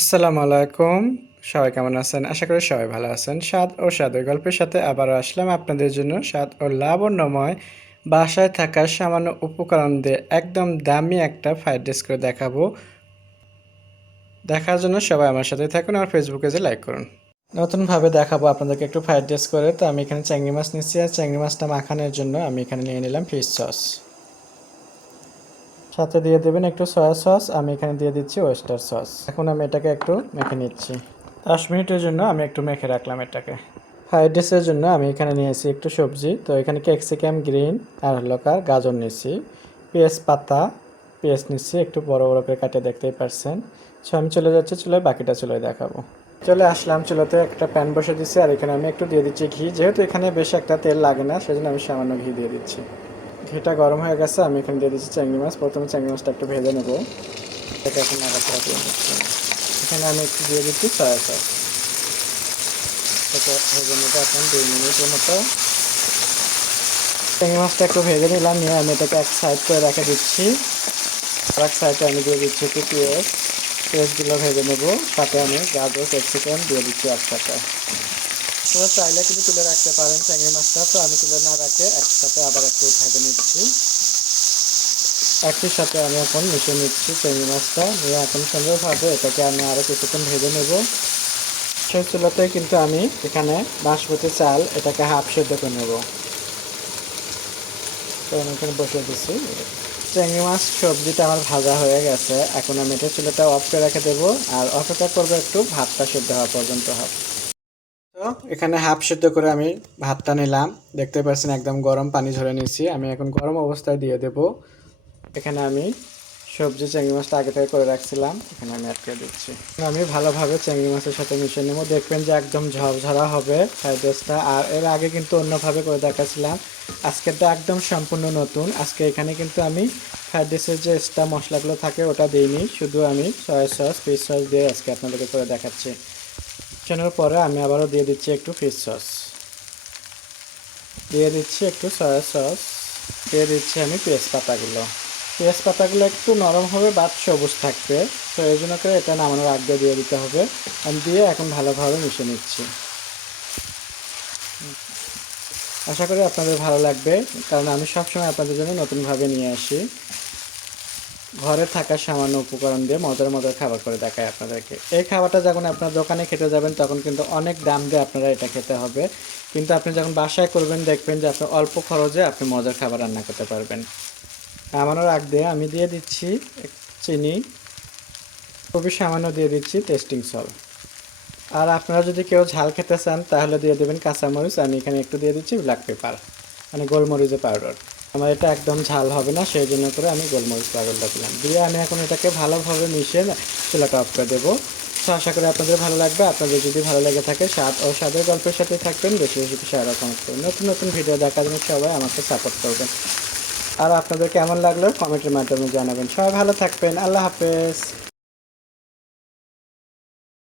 আসসালামু আলাইকুম। সবাই কেমন আছেন? আশা করি সবাই ভালো আছেন। স্বাদ ও স্বাদের গল্পের সাথে আবারও আসলাম আপনাদের জন্য স্বাদ ও লাবণ্যময় বাসায় থাকা সামান্য উপকরণ দিয়ে একদম দামি একটা ফ্রাইড রাইস করে দেখাবো। দেখার জন্য সবাই আমার সাথে থাকুন আর ফেসবুক পেজে লাইক করুন। নতুনভাবে দেখাবো আপনাদেরকে একটু ফ্রাইড রাইস করে। তো আমি এখানে চিংড়ি মাছ নিচ্ছি আর চিংড়ি মাছটা মাখানোর জন্য আমি এখানে নিয়ে নিলাম ফিশ সস। সাথে দিয়ে দেবেন একটু সয়া সস, আমি এখানে দিয়ে দিচ্ছি ওয়েস্টার সস। এখন আমি এটাকে একটু মেখে নিচ্ছি। 10 মিনিটের জন্য আমি একটু মেখে রাখলাম এটাকে। ফ্রাইড রাইসের জন্য আমি এখানে নিয়েছি একটু সবজি, তো এখানে ক্যাপসিকাম গ্রিন আর গাজর নিয়েছি, পেঁয়াজ পাতা, পেঁয়াজ নিচ্ছি একটু বড় বড় করে কাটে, দেখতেই পারছেন। সো আমি চলে যাচ্ছি চুলোয়, বাকিটা চুলোয় দেখাবো। চলে আসলাম চুলোতে, একটা প্যান বসে দিচ্ছি আর এখানে আমি একটু দিয়ে দিচ্ছি ঘি। যেহেতু এখানে বেশি একটা তেল লাগে না, সেজন্য আমি সামান্য ঘি দিয়ে দিচ্ছি। ঘিটা গরম হয়ে গেছে, আমি এখানে দিয়ে দিচ্ছি চিংড়ি মাছ। প্রথমে চিংড়ি মাছটা একটু ভেজে নেবো, এটা এখন নাড়াচাড়া দিয়ে নিচ্ছি। এখানে আমি একটু দিয়ে দিচ্ছি সয়া সস। এটা ভেজে নেবো এখন 2 মিনিটের মতো। চিংড়ি মাছটা একটু ভেজে নিলাম, নিয়ে আমি এটাকে এক সাইড করে রেখে দিচ্ছি। আর এক সাইডে আমি দিয়ে দিচ্ছি একটু পেঁয়াজ। পেঁয়াজগুলো ভেজে নেবো, সাথে আমি গাজর ক্যাপসিকাম দিয়ে দিচ্ছি একসাথে। তোমরা চাইলে কিন্তু তুলে রাখতে পারেন চিংড়ি মাছটা, তো আমি তুলে না রাখে একসাথে আবার একটু ভেজে নিচ্ছি। একই সাথে আমি এখন মিশিয়ে নিচ্ছি চিংড়ি মাছটা, নিয়ে এখন সুন্দরভাবে এটাকে আমি আরও কিছুক্ষণ ভেজে নেব। সেই চুলাতে কিন্তু আমি এখানে বাসমতি চাল এটাকে হাফ সেদ্ধ করে নেব। তো আমি এখানে বসিয়ে দিচ্ছি। চিংড়ি মাছ সবজিটা আমার ভাজা হয়ে গেছে, এখন আমি এটা চুলাটা অফ করে রেখে দেবো আর অপেক্ষা করবো একটু ভাতটা সেদ্ধ হওয়া পর্যন্ত হবে। তো এখানে হাফ সেদ্ধ করে আমি ভাতটা নিলাম, দেখতে পাচ্ছেন একদম গরম পানি ঝরে নিয়েছি। আমি এখন গরম অবস্থায় দিয়ে দেব। এখানে আমি সবজি চিংড়ি মাছটা আগে থেকে করে রাখছিলাম, এখানে আমি অ্যাড করে দিচ্ছি। আমি ভালোভাবে চিংড়ি মাছের সাথে মিশিয়ে নেবো, দেখবেন যে একদম ঝরঝরা হবে ফ্রাইড রাইসটা। আর এর আগে কিন্তু অন্যভাবে করে দেখাচ্ছিলাম, আজকেরটা একদম সম্পূর্ণ নতুন। আজকে এখানে কিন্তু আমি ফ্রাইড রাইসের যে এক্সট্রা মশলাগুলো থাকে ওটা দিইনি, শুধু আমি সয়া সস ফিশ সস দিয়ে আজকে আপনাদেরকে করে দেখাচ্ছি। চেনার পরে আমি আবারও দিয়ে দিচ্ছি একটু ফিশ সস, দিয়ে দিচ্ছি একটু সয়া সস, দিয়ে দিচ্ছি আমি পেঁয়াজ পাতাগুলো। পেঁয়াজ পাতাগুলো একটু নরম হবে বাট সবুজ থাকবে, তো এই জন্য করে এটা নামানোর আগে দিয়ে দিতে হবে। আমি দিয়ে এখন ভালোভাবে মিশিয়ে নিচ্ছি। আশা করি আপনাদের ভালো লাগবে, কারণ আমি সবসময় আপনাদের জন্য নতুনভাবে নিয়ে আসি। ঘরে থাকা সামান্য উপকরণ দিয়ে মজার মজার খাবার করে দেখাই আপনাদেরকে। এই খাবারটা যখন আপনার দোকানে খেতে যাবেন তখন কিন্তু অনেক দাম দিয়ে আপনারা এটা খেতে হবে, কিন্তু আপনি যখন বাসায় করবেন দেখবেন যে আপনি অল্প খরচে আপনি মজার খাবার রান্না করতে পারবেন। নামানোর আগ দিয়ে আমি দিয়ে দিচ্ছি চিনি, খুবই সামান্য দিয়ে দিচ্ছি টেস্টিং সল্ট। আর আপনারা যদি কেউ ঝাল খেতে চান তাহলে দিয়ে দেবেন কাঁচামরিচ, আমি এখানে একটু দিয়ে দিচ্ছি ব্ল্যাক পেপার, মানে গোলমরিচের পাউডার। আমার এটা একদম ঝাল হবে না, সেই জন্য করে আমি গোলমরিচ পাউডারটা দিলাম। দিয়ে আমি এখন এটাকে ভালোভাবে মিশিয়ে চুলাটা অফ করে দেবো। তো আশা করি আপনাদের ভালো লাগবে। আপনাদের যদি ভালো লেগে থাকে স্বাদ ও স্বাদের গল্পের সাথে থাকবেন, বেশি বেশি শেয়ার ও কমেন্ট করবেন। নতুন নতুন ভিডিও দেখার জন্য সবাই আমাকে সাপোর্ট করবেন। আর আপনাদের কেমন লাগলো কমেন্টের মাধ্যমে জানাবেন। সবাই ভালো থাকবেন, আল্লাহ হাফেজ।